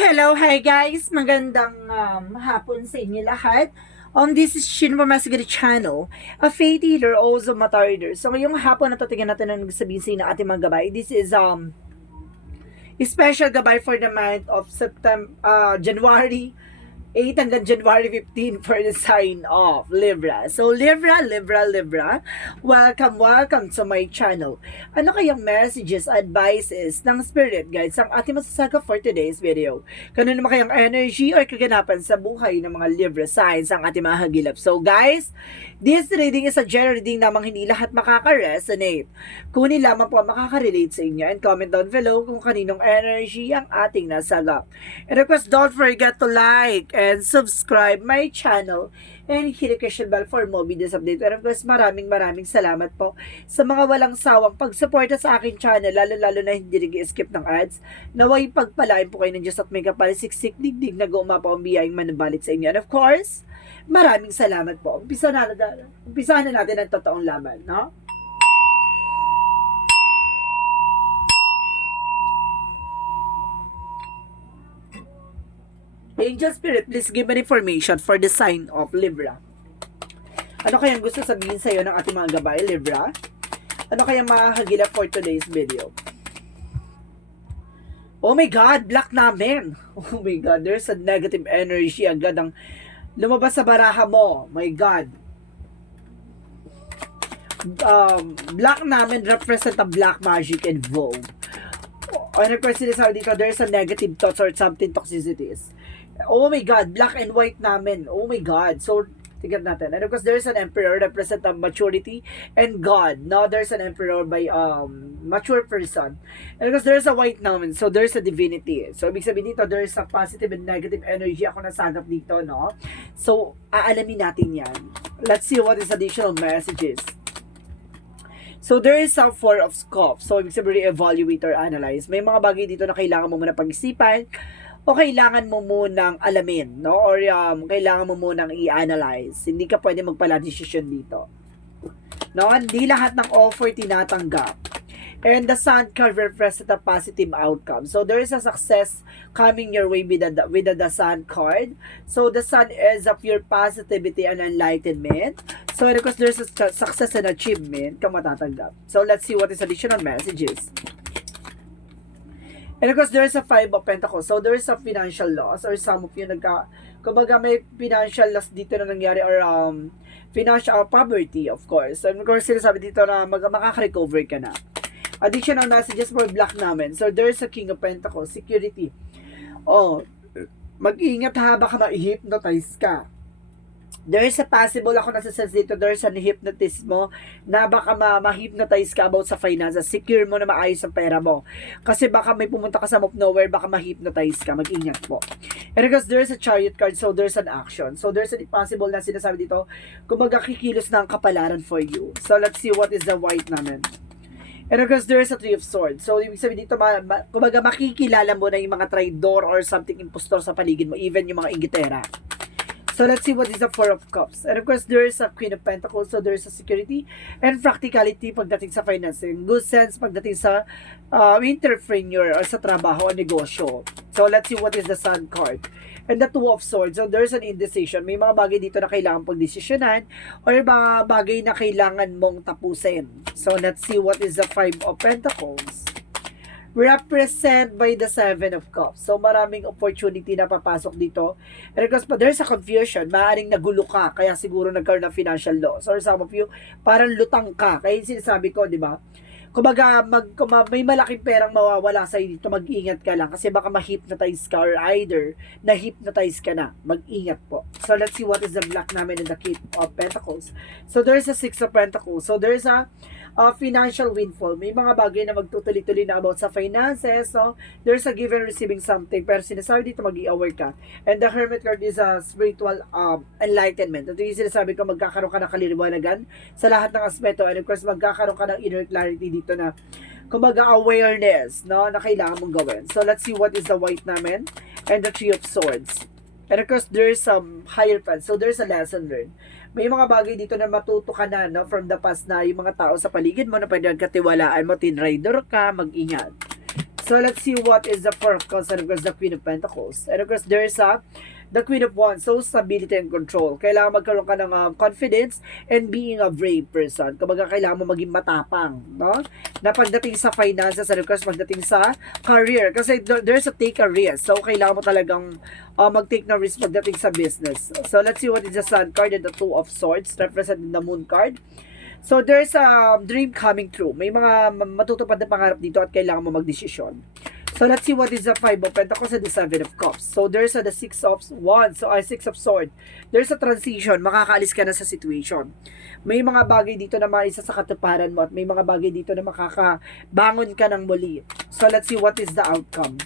Hello, hi guys! Magandang hapon sa inyo lahat. This is Shin from Masagari Channel, a faith healer, also matarder. So ngayong hapon natatingnan natin ang nagsabihin sa inyo ng ating mga gabay. This is special gabay for the month of January 8 hanggang January 15 for the sign of Libra. So Libra, welcome to my channel. Ano kayang messages, advices ng spirit guides ang ating masasaga for today's video? Kano naman kayang energy or kaganapan sa buhay ng mga Libra signs ang ating mahagilap? So guys, this reading is a general reading namang hindi lahat makaka-resonate. Kunin lamang po ang makaka-relate sa inyo and comment down below kung kaninong energy ang ating nasaga. And of course, don't forget to like and subscribe my channel and hit the notification bell for more videos update. And of course, maraming salamat po sa mga walang sawang pagsuporta sa aking channel, lalo na hindi nag-skip ng ads. Naway pagpalain po kayo ng Diyos at may kapalisiksik digdig na gumapaw ang biyayang manabalik sa inyo. And of course, maraming salamat po. Umpisahan na natin ang totoong laban, no? Angel Spirit, please give an information for the sign of Libra. Ano kayang gusto sabihin sa iyo ng ating mga gabay, Libra? Ano kayang mahagilap for today's video? Oh my God, black namin. Oh my God, there's a negative energy agad ang lumabas sa baraha mo. My God. Black namin represent a black magic and vogue. And of course, sinasabi dito, there's a negative thoughts or something toxicities. Oh my God, black and white namin. Oh my God. So, tignan natin. And of course, there's an emperor represent of maturity and God. Now, there's an emperor by mature person. And of course, there's a white namin. So, there's a divinity. So, ibig sabihin dito, there's a positive and negative energy ako nasagap dito, no? So, aalamin natin yan. Let's see what is additional messages. So, there is a Four of Cups. So, ibig sabihin, evaluate or analyze. May mga bagay dito na kailangan mo muna pag-isipan o kailangan mo munang alamin, no? Or kailangan mo munang i-analyze. Hindi ka pwede magpala-desisyon dito. No? Hindi lahat ng offer tinatanggap. And the Sun card represents a positive outcome. So, there is a success coming your way with the Sun card. So, the Sun is of your positivity and enlightenment. So, because there's a success and achievement ka matatanggap. So, let's see what is additional messages. And of course, there's a Five of Pentacles. So, there's a financial loss or some of you kumbaga may financial loss dito na nangyari or financial poverty, of course. So, of course, sinasabi dito na makaka-recover ka na. Additional messages for black namin. So, there's a King of Pentacles, security. Oh, mag-ingat ha, baka ma-hypnotize ka. There's a possible, ako nasa-sense dito, there's an hypnotismo na baka ma-hypnotize ka about sa finances. Secure mo na maayos ang pera mo. Kasi baka may pumunta ka sa of nowhere, baka ma-hypnotize ka. Mag-ingat po. And because there's a Chariot card, so there's an action. So there's a possible na sinasabi dito, kung magkakikilos na ang kapalaran for you. So let's see what is the white namin. And of course, there's a Three of Swords. So, ibig sabihin dito, kumbaga makikilala mo na yung mga traidor or something impostor sa paligid mo, even yung mga ingitera. So, let's see what is the Four of Cups. And of course, there is a Queen of Pentacles. So, there is a security and practicality pagdating sa financing. Good sense pagdating sa entrepreneur or sa trabaho o negosyo. So, let's see what is the Sun card. And the Two of Swords. So, there's an indecision. May mga bagay dito na kailangan pagdesisyonan or mga bagay na kailangan mong tapusin. So, let's see what is the Five of Pentacles. Represent by the Seven of Cups. So, maraming opportunity na papasok dito. And of course, there's a confusion. Maaring nagulo ka, kaya siguro nagkaroon ng financial loss. Or some of you, parang lutang ka. Kaya yung sinasabi ko, di ba? Kumbaga, may malaking perang mawawala sa'yo dito, mag-ingat ka lang. Kasi baka ma-hypnotize ka or either na-hypnotize ka na. Mag-ingat po. So, let's see what is the black namin in the King of Pentacles. So, there's a Six of Pentacles. So, there's a financial windfall. May mga bagay na magtutuloy-tuloy na about sa finances. So, there's a give and receiving something. Pero sinasabi dito, mag-i-aware ka. And the Hermit card is a spiritual enlightenment. Ito yung sinasabi ko, magkakaroon ka ng kaliliwanagan sa lahat ng aspeto. And of course, magkakaroon ka ng inner clarity dito na kumbaga awareness, no, na kailangan mong gawin. So, let's see what is the white namin and the Three of Swords. And of course, there's some higher path. So, there's a lesson learned. May mga bagay dito na matuto ka na, no, from the past na yung mga tao sa paligid mo na pwede katiwalaan mo, tinrider ka, mag-ingat. So let's see what is the Four of Cups and of course the Queen of Pentacles. And of course there's the Queen of Wands, so stability and control. Kailangan magkaroon ka ng confidence and being a brave person. Kumbaga kailangan mo maging matapang, no? Na pagdating sa finances and of course pagdating sa career. Kasi there's a take a risk. So kailangan mo talagang mag-take na risk pagdating sa business. So let's see what is the Sun card and the Two of Swords representing the Moon card. So there's a dream coming true. May mga matutupad na pangarap dito at kailangan mo magdesisyon. So let's see what is the Five of Pentacles and the Seven of Cups. So there's the Six of Wands, so Six of Swords. There's a transition, makakaalis ka na sa situation. May mga bagay dito na maisa sa katuparan mo at may mga bagay dito na makakabangon ka ng muli. So let's see what is the outcome.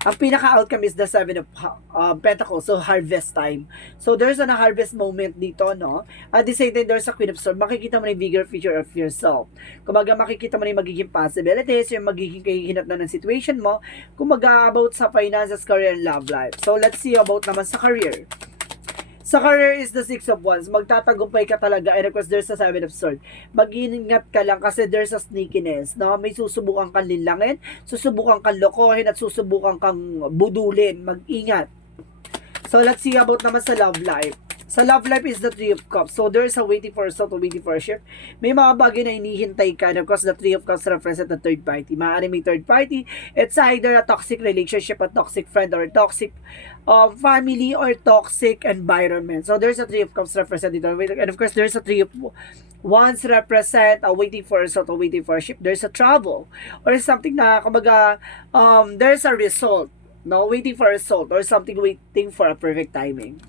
Ang pinaka-outcome is the Seven of Pentacles, so harvest time. So there's a harvest moment dito, no? At the same time, there's a Queen of Swords. Makikita mo na yung bigger future of yourself. Kumaga makikita mo na yung magiging possibilities, yung magiging kahihinat na ng situation mo. Kumaga about sa finances, career, and love life. So let's see about naman sa career. Sa career is the Six of Wands. Magtatagumpay ka talaga. And of course, there's a Seven of Swords. Mag-iingat ka lang kasi there's a sneakiness. No? May susubukan kang linlangin, susubukan kang lokohin, at susubukan kang budulin. Mag-ingat. So, let's see about naman sa love life. Sa love life is the Three of Cups. So, there's a waiting for a soul, waiting for a ship. May mga bagay na hinihintay ka. And of course, the Three of Cups represent the third party. Maaaring may third party. It's either a toxic relationship, a toxic friend, or a toxic family, or toxic environment. So, there's a Three of Cups represented. And of course, there's a Three of Wands represent a waiting for a soul, waiting for a ship. There's a travel. Or something na, kumbaga, there's a result. No, waiting for a result. Or something waiting for a perfect timing.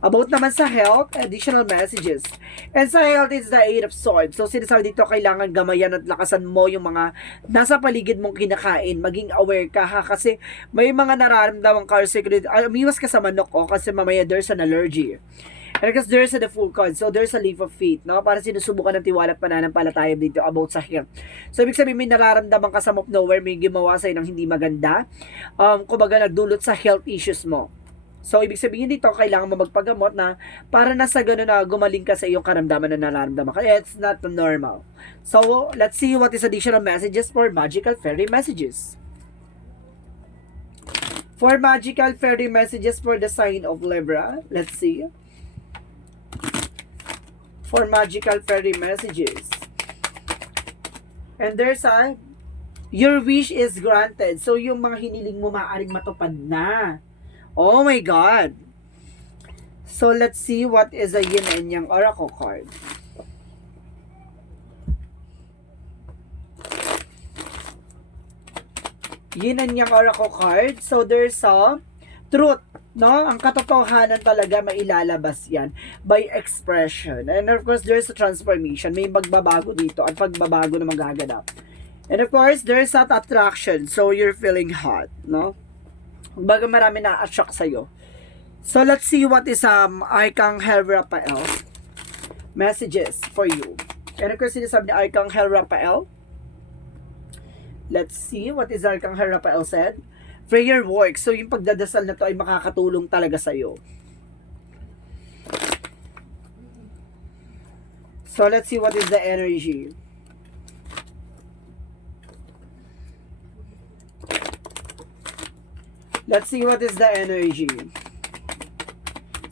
About naman sa health, additional messages. And sa health, it's the Eight of Swords. So, sinasabi dito, kailangan gamayan at lakasan mo yung mga nasa paligid mong kinakain. Maging aware ka, ha? Kasi may mga nararamdamang secret. Umiwas ka sa manok, kasi mamaya there's an allergy. And because there's the Fool card, so there's a leap of faith, no? Para sinusubukan ng tiwala at pananampalataya dito about sa health. So, ibig sabihin, may nararamdaman ka sa of nowhere, may gumawa sa'yo ng hindi maganda. Kumbaga, nagdulot sa health issues mo. So, ibig sabihin dito, kailangan mo magpagamot na para na sa gano'n na gumaling ka sa iyong karamdaman na nararamdaman ka. It's not normal. So, let's see what is additional messages for magical fairy messages. For magical fairy messages for the sign of Libra, let's see. For magical fairy messages. And there's your wish is granted. So, yung mga hiniling mo maaaring matupad na. Oh my God! So, let's see what is a yin and yang oracle card. Yin and yang oracle card. So, there's a truth. No? Ang katotohanan talaga mailalabas yan by expression. And of course, there's a transformation. May magbabago dito at pagbabago na magaganap. And of course, there's that attraction. So, you're feeling hot. No? Baga marami na attract sa'yo. So, let's see what is Archangel Raphael messages for you. And of course, sinasabi ni Archangel Raphael. Let's see what is Archangel Raphael said. Prayer works. So, yung pagdadasal na to ay makakatulong talaga sa'yo. So, let's see what is the energy. Let's see what is the energy.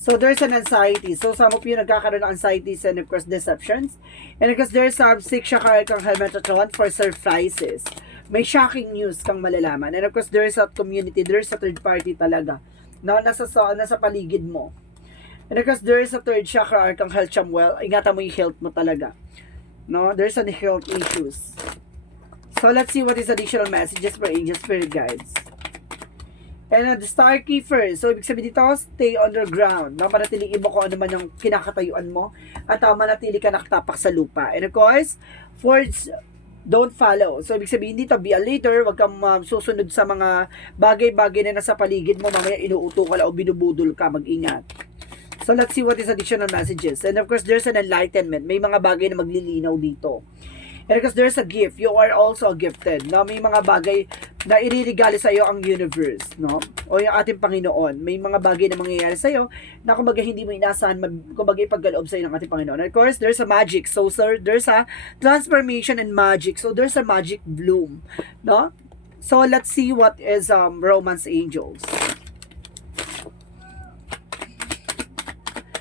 So, there's an anxiety. So, some of you nagkakaroon ng anxieties and of course, deceptions. And of course, there's some six chakra kang Metatron for surprises. May shocking news kang malalaman. And of course, there's a community. There's a third party talaga na nasa paligid mo. And of course, there's a third chakra kang Chamuel. Ingatan mo yung health mo talaga. No? There's an health issues. So, let's see what is additional messages for angel spirit guides. And the star key first. So, ibig sabihin dito, stay underground. Manatiliin mo kung ano man yung kinakatayuan mo. At manatili ka nakatapak sa lupa. And of course, forge, don't follow. So, ibig sabihin dito, be a leader. Huwag kang susunod sa mga bagay-bagay na nasa paligid mo. Mamaya inuuto ka lang o binubudol ka. Mag-ingat. So, let's see what is additional messages. And of course, there's an enlightenment. May mga bagay na maglilinaw dito. And because there's a gift, you are also gifted. No? May mga bagay na iririgali sa iyo ang universe, no? O yung ating Panginoon. May mga bagay na mangyayari sa iyo na kumbaga hindi mo inaasahan, kumbaga ipagkaloob sa iyo ng ating Panginoon. And of course, there's a magic. So, sir, there's a transformation and magic. So, there's a magic bloom, no? So, let's see what is Romance Angels.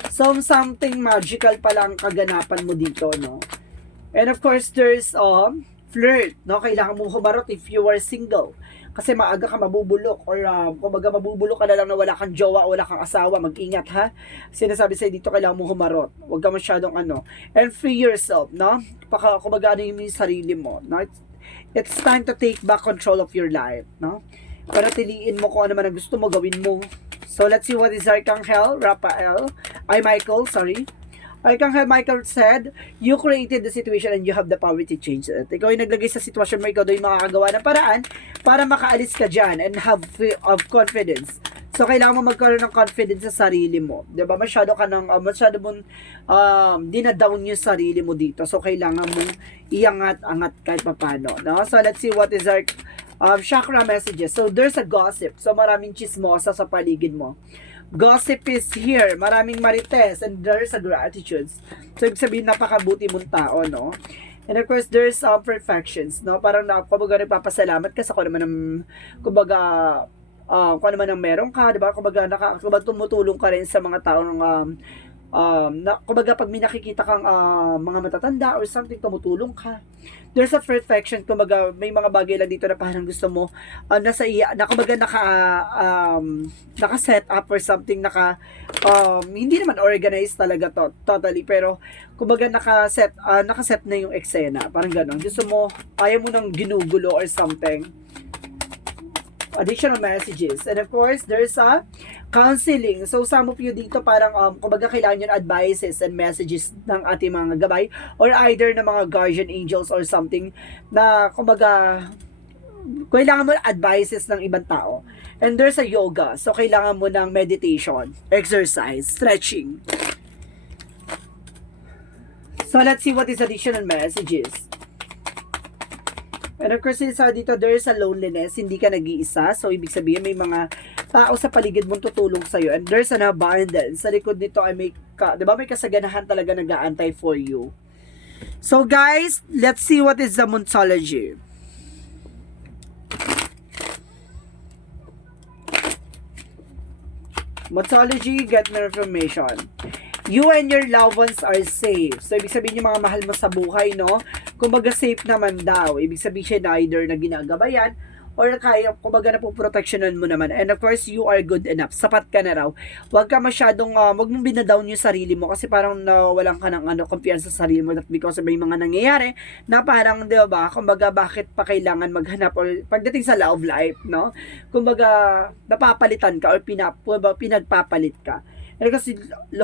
So, something magical pala ang kaganapan mo dito, no? And of course, there's flirt, no? Kailangan mo humarot if you are single. Kasi maaga ka mabubulok or kumbaga mabubulok ka na lang na wala kang jowa, wala kang asawa, mag-ingat ha. Sinasabi sa'yo dito, kailangan mo humarot. Huwag ka masyadong ano. And free yourself, no? Kumbaga ano yung sarili mo, no? It's time to take back control of your life, no? Para tiliin mo kung ano man ang gusto mo, gawin mo. So, let's see what is Archangel Michael, sorry. Archangel Michael said, you created the situation and you have the power to change it. Ikaw yung naglagay sa sitwasyon mo, ikaw daw yung makakagawa ng paraan para makaalis ka dyan and have confidence. So, kailangan mo magkaroon ng confidence sa sarili mo. Diba? Masyado mong dinadown yung sarili mo dito. So, kailangan mong iangat-angat kahit papano. No? So, let's see what is our chakra messages. So, there's a gossip. So, maraming chismosa sa paligid mo. Gossip is here. Maraming marites and there's a gratitude. So, ibig sabihin, napakabuti mong tao, no? And of course, there's perfections, no? Parang kumbaga nagpapasalamat ka sa kung ano man ang meron ka, di ba? Kumbaga tumutulong ka rin sa mga taong kumbaga pag may nakikita kang mga matatanda or something, tumutulong ka. There's a perfection, kumbaga may mga bagay lang dito na parang gusto mo kumbaga naka-set up or something, hindi naman organized talaga totally, pero kumbaga naka-set na yung eksena, parang gano'n. Gusto mo, ayaw mo nang ginugulo or something. Additional messages. And of course, there's a counseling. So, some of you dito parang, kumbaga kailangan yung advices and messages ng ating mga gabay or either ng mga guardian angels or something na, kumbaga, kailangan mo advices ng ibang tao. And there's a yoga. So, kailangan mo ng meditation, exercise, stretching. So, let's see what is additional messages. And of course, dito, there is a loneliness, hindi ka nag-iisa. So, ibig sabihin, may mga tao sa paligid mong tutulong sa'yo. And there's an abundance. Sa likod nito ay may kasaganahan talaga nag-aantay for you. So, guys, let's see what is the Moonology. Moonology, get more information. You and your loved ones are safe. So, ibig sabihin yung mga mahal mo sa buhay, no? Kumbaga, safe naman daw. Ibig sabihin na either na ginagabayan or kaya, kumbaga, napoproteksyonan mo naman. And of course, you are good enough. Sapat ka na raw. Huwag ka masyadong, huwag mong binadown yung sarili mo kasi parang nawalan ka ng kumpiyansa sa sarili mo because may mga nangyayari na parang, di ba, kumbaga, bakit pa kailangan maghanap or pagdating sa love life, no? Kumbaga, napapalitan ka or pinagpapalit ka. And kasi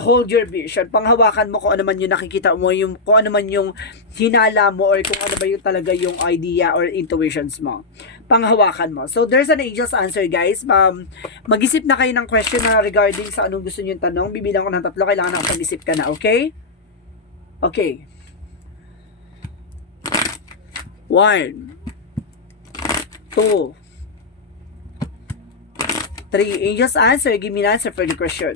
hold your vision, panghawakan mo kung ano man yung nakikita mo, kung ano man yung hinala mo or kung ano ba yung talaga yung idea or intuitions mo. Panghawakan mo. So there's an angel's answer, guys. Mag-isip na kayo ng question na regarding sa anong gusto niyo yung tanong. Bibilang ko ng 3, kailangan na mag-isip ka na, okay? Okay. 1 2 3. Angel's answer, give me an answer for the question.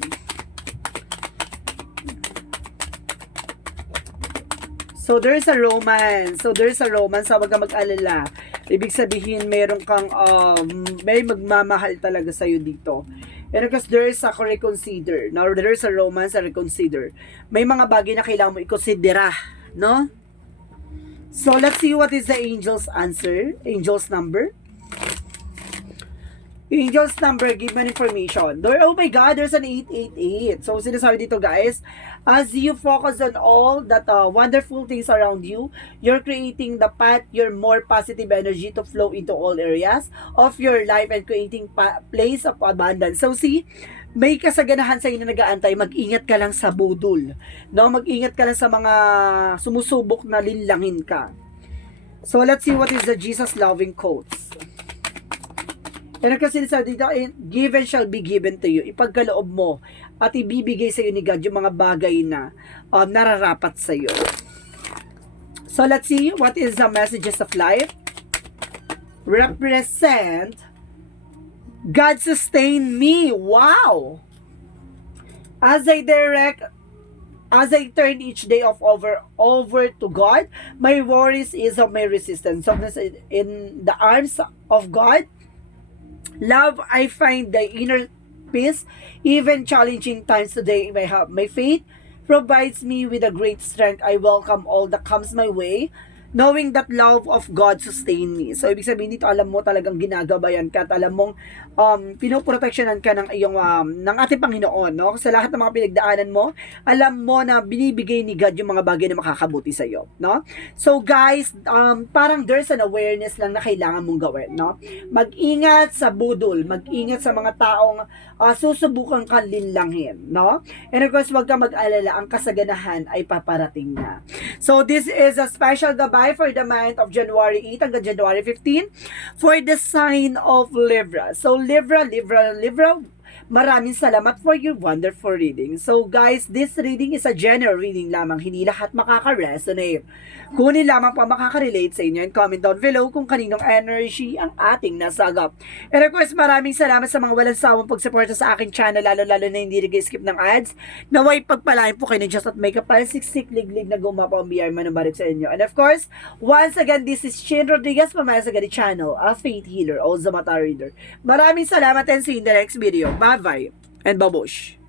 So, there's a romance. So, huwag ka mag-alala. Ibig sabihin, meron kang, may magmamahal talaga sa'yo dito. And because there is a reconsider. Now, there is a romance and reconsider. May mga bagay na kailangan mo i-considera, no? So, let's see what is the angel's answer. Angel's number. Angel's number, give me information. Oh my God, there's an 888. So, sinasabi dito, guys, as you focus on all that wonderful things around you, you're creating the path, your more positive energy to flow into all areas of your life and creating place of abundance. So, see, may kasaganahan sa inyo na nag-aantay, mag-ingat ka lang sa budol. No? Mag-ingat ka lang sa mga sumusubok na linlangin ka. So, let's see what is the Jesus loving quotes. And kasi sa dito, given shall be given to you. Ipagkaloob mo at ibibigay sa iyo ni God yung mga bagay na nararapat sa iyo. So let's see what is the messages of life. Represent God sustain me. Wow! As I turn each day over to God, my worries is of my resistance. So, in the arms of God. Love, I find the inner peace. Even challenging times today may have my faith provides me with a great strength. I welcome all that comes my way, knowing that love of God sustain me. So, ibig sabihin dito, alam mo talagang ginagabayan ka at alam mong pinoproteksyonan ka ng iyong, ng ating Panginoon, no? Sa lahat ng mga pinagdaanan mo, alam mo na binibigay ni God yung mga bagay na makakabuti sa iyo, no? So, guys, parang there's an awareness lang na kailangan mong gawin, no? Mag-ingat sa budol, mag-ingat sa mga taong susubukan kang linlangin, no? And of course, huwag ka mag-alala, ang kasaganahan ay paparating na. So, this is a special gabay for the month of January 8 hanggang January 15 for the sign of Libra. So, Libra, maraming salamat for your wonderful reading. So, guys, this reading is a general reading lamang. Hindi lahat makaka-resonate. Kunin lamang pa makaka-relate sa inyo and comment down below kung kaninong energy ang ating nasagap. And of course, maraming salamat sa mga walang sawang pagsuporta sa aking channel, lalo-lalo na hindi nag-skip ng ads. Naway pagpalain po kayo ng Just at Makeup para siksik liglig na gumapa ang biyay manubarik sa inyo. And of course, once again, this is Chin Rodriguez from Masagadi Channel, a faith healer, also mata reader. Maraming salamat and see you in the next video. Bye-bye and babush!